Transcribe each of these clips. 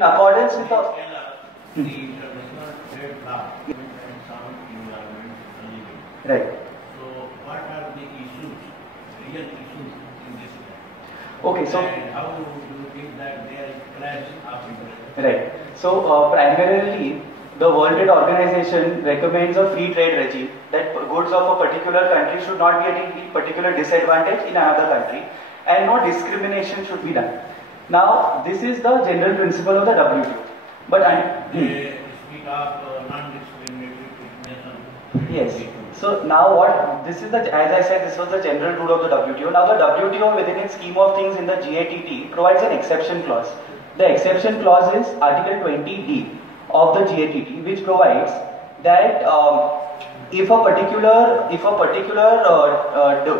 in accordance with the international trade law and sound environment living. right. So, what are the issues, real issues in this land? Okay, so And how do you think that there is clash of interest? right. So primarily, the World Trade Organization recommends a free trade regime that goods of a particular country should not be at any particular disadvantage in another country, and no discrimination should be done. Now, this is the general principle of the WTO. But They speak of non-discriminatory treatment. yes. So now what, this is the, as I said, this was the general rule of the WTO. Now the WTO within its scheme of things in the GATT provides an exception clause. The exception clause is Article 20D of the GATT, which provides that if a particular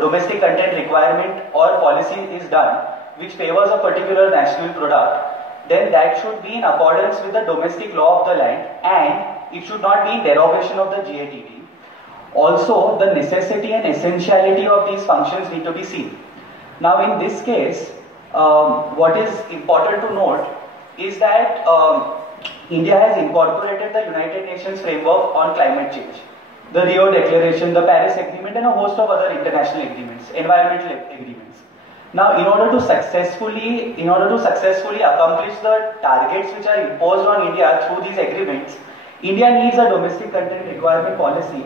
domestic content requirement or policy is done which favors a particular national product, then that should be in accordance with the domestic law of the land and it should not be in derogation of the GATT. Also, the necessity and essentiality of these functions need to be seen. Now, in this case, what is important to note is that India has incorporated the United Nations framework on climate change, the Rio Declaration, the Paris Agreement, and a host of other international agreements, environmental agreements. Now, in order to successfully accomplish the targets which are imposed on India through these agreements, India needs a domestic content requirement policy,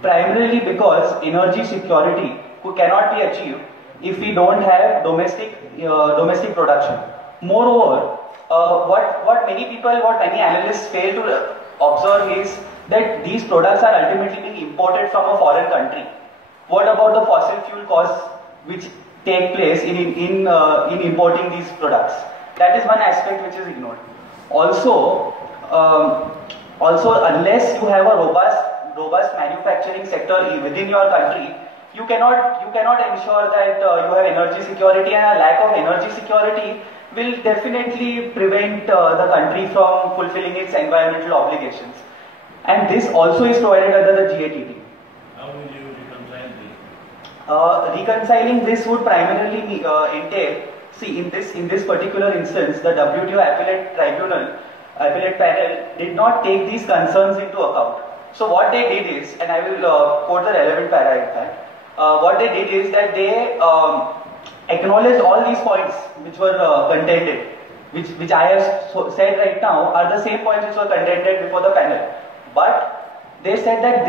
primarily because energy security cannot be achieved if we don't have domestic production. Moreover, what many analysts fail to observe is that these products are ultimately being imported from a foreign country. What about the fossil fuel costs which take place in importing these products? That is one aspect which is ignored. Also, unless you have a robust manufacturing sector within your country, you cannot ensure that you have energy security, and a lack of energy security will definitely prevent the country from fulfilling its environmental obligations. And this also is provided under the GATT. How will you reconcile this? Reconciling this would primarily entail, see, in this particular instance, the WTO appellate panel did not take these concerns into account. So what they did is, and I will quote the relevant para in fact, what they did is that they acknowledged all these points which were contended, which I have said right now are the same points which were contended before the panel. But they said that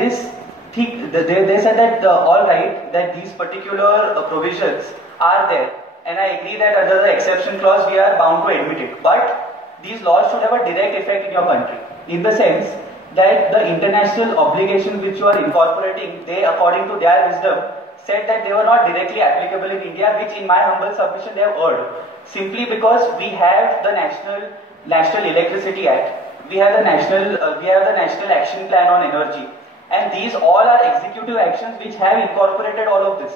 all right, that these particular provisions are there, and I agree that under the exception clause we are bound to admit it. But these laws should have a direct effect in your country, in the sense that the international obligations which you are incorporating, they, according to their wisdom, said that they were not directly applicable in India, which in my humble submission they have erred. Simply because we have the National Electricity Act, we have the National Action Plan on Energy, and these all are executive actions which have incorporated all of this.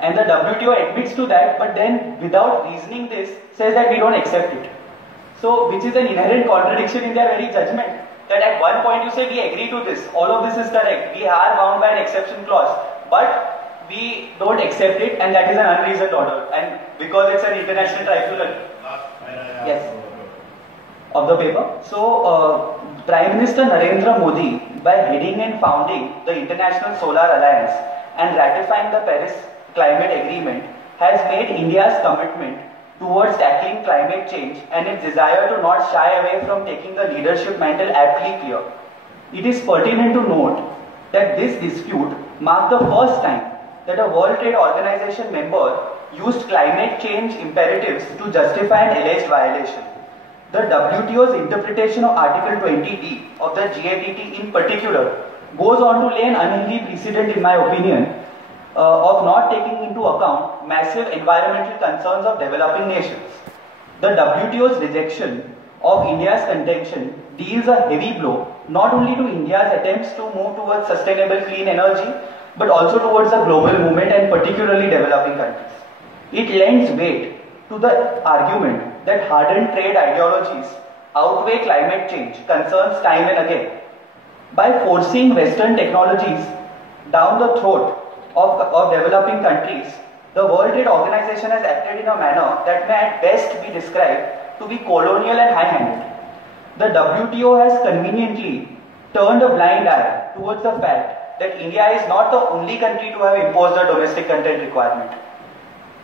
And the WTO admits to that, but then without reasoning this, says that we don't accept it. So, which is an inherent contradiction in their very judgment. That at one point you say we agree to this, all of this is correct, we are bound by an exception clause, but we don't accept it, and that is an unreasoned order, and because it's an international tribunal. Yes. Of the paper. So, Prime Minister Narendra Modi, by heading and founding the International Solar Alliance and ratifying the Paris Climate Agreement, has made India's commitment towards tackling climate change and its desire to not shy away from taking the leadership mantle aptly clear. It is pertinent to note that this dispute marked the first time that a World Trade Organization member used climate change imperatives to justify an alleged violation. The WTO's interpretation of Article 20D of the GATT in particular goes on to lay an unhealthy precedent, in my opinion, of not taking into account massive environmental concerns of developing nations. The WTO's rejection of India's contention deals a heavy blow not only to India's attempts to move towards sustainable clean energy, but also towards the global movement and particularly developing countries. It lends weight to the argument that hardened trade ideologies outweigh climate change concerns time and again. By forcing Western technologies down the throat of developing countries, the World Trade Organization has acted in a manner that may at best be described to be colonial and high-handed. the WTO has conveniently turned a blind eye towards the fact that India is not the only country to have imposed a domestic content requirement.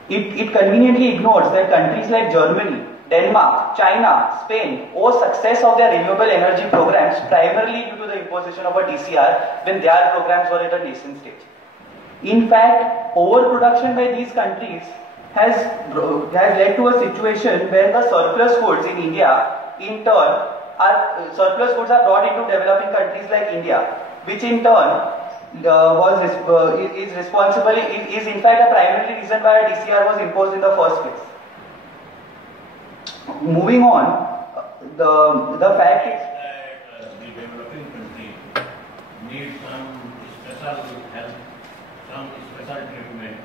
It conveniently ignores that countries like Germany, Denmark, China, Spain owe success of their renewable energy programs primarily due to the imposition of a DCR when their programs were at a nascent stage. In fact, overproduction by these countries has led to a situation where the surplus goods in India, in turn, surplus goods are brought into developing countries like India, which in turn is responsible, is in fact a primary reason why a DCR was imposed in the first place. Moving on, the fact is that the developing countries need some special help, some special treatment.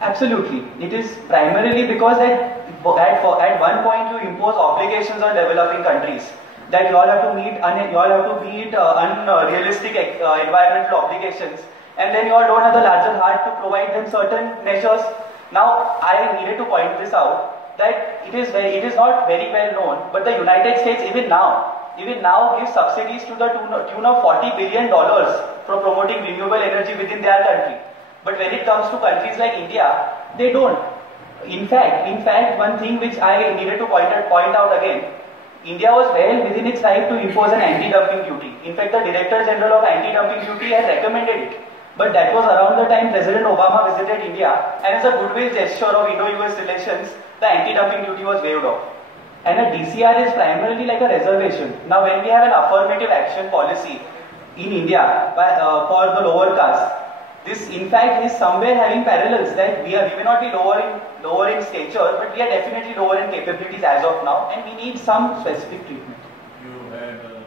Absolutely. It is primarily because at one point you impose obligations on developing countries that you all have to meet unrealistic environmental obligations, and then you all don't have the larger heart to provide them certain measures. Now, I needed to point this out that it is not very well known, but the United States even now gives subsidies to the tune of $40 billion for promoting renewable energy within their country. But when it comes to countries like India, they don't. In fact, one thing which I needed to point out again, India was well within its right to impose an anti-dumping duty. In fact, the Director General of Anti-Dumping Duty has recommended it. But that was around the time President Obama visited India, and as a goodwill gesture of Indo-US relations, the anti-dumping duty was waived off. And a DCR is primarily like a reservation. Now, when we have an affirmative action policy in India for the lower caste, this in fact is somewhere having parallels that we may not be lower in stature, but we are definitely lower in capabilities as of now, and we need some specific treatment. You had a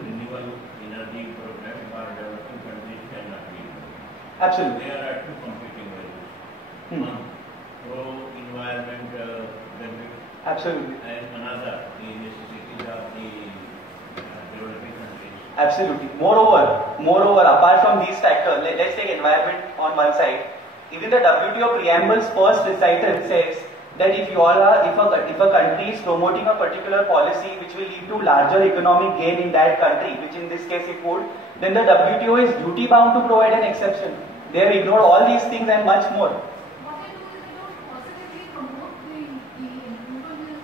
renewable energy program for developing countries cannot be. Absolutely. There are two competing values. One, pro-environment benefit. Absolutely. And another, the necessities of the developing countries. Absolutely. Moreover, apart from these factors, let's take environment on one side. Even the WTO preamble's first recital says that if a country is promoting a particular policy which will lead to larger economic gain in that country, which in this case it would, then the WTO is duty bound to provide an exception. They have ignored all these things and much more. What they do is they don't positively promote the renewable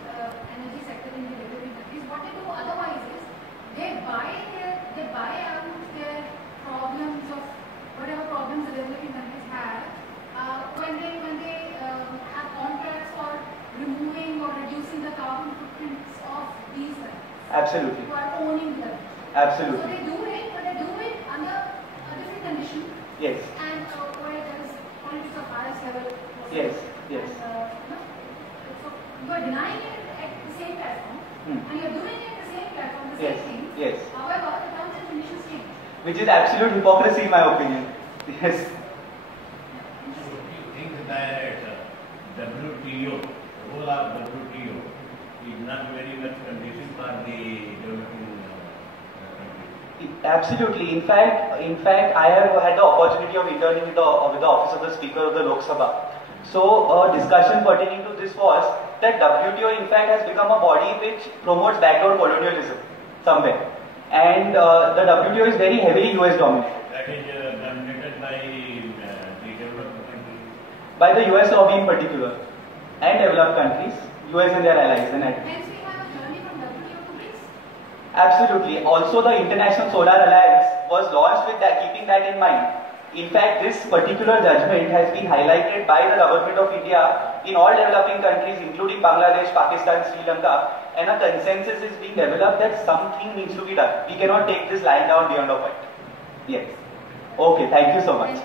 energy sector in the developing countries. What they do otherwise is they buy out their problems of whatever problems the developing countries have when they have contracts for removing or reducing the carbon footprints of these countries. Absolutely. Who are owning them. Absolutely. So they do it, but they do it under a different condition. Yes. And where there is politics of highest level. Yes. Yes. So you are denying it at the same platform, and you are doing it at the same platform, the Yes. same thing. Yes. However, the terms and conditions change. Which is absolute hypocrisy in my opinion. Yes. So you think that WTO, role of WTO is not very much conducive for the developing countries? Absolutely. In fact, I have had the opportunity of interning with the office of the Speaker of the Lok Sabha. So, a discussion pertaining to this was that WTO in fact has become a body which promotes backdoor colonialism somewhere. And the WTO is very heavily US dominated. That is dominated by the developed countries. By the US lobby in particular. And developed countries, US and their allies. Hence, we have a journey from WTO to BRICS. Absolutely. Also, the International Solar Alliance was launched with that, keeping that in mind. In fact, this particular judgment has been highlighted by the government of India in all developing countries, including Bangladesh, Pakistan, Sri Lanka, and a consensus is being developed that something needs to be done. We cannot take this line down beyond a point. Yes. Okay, thank you so much.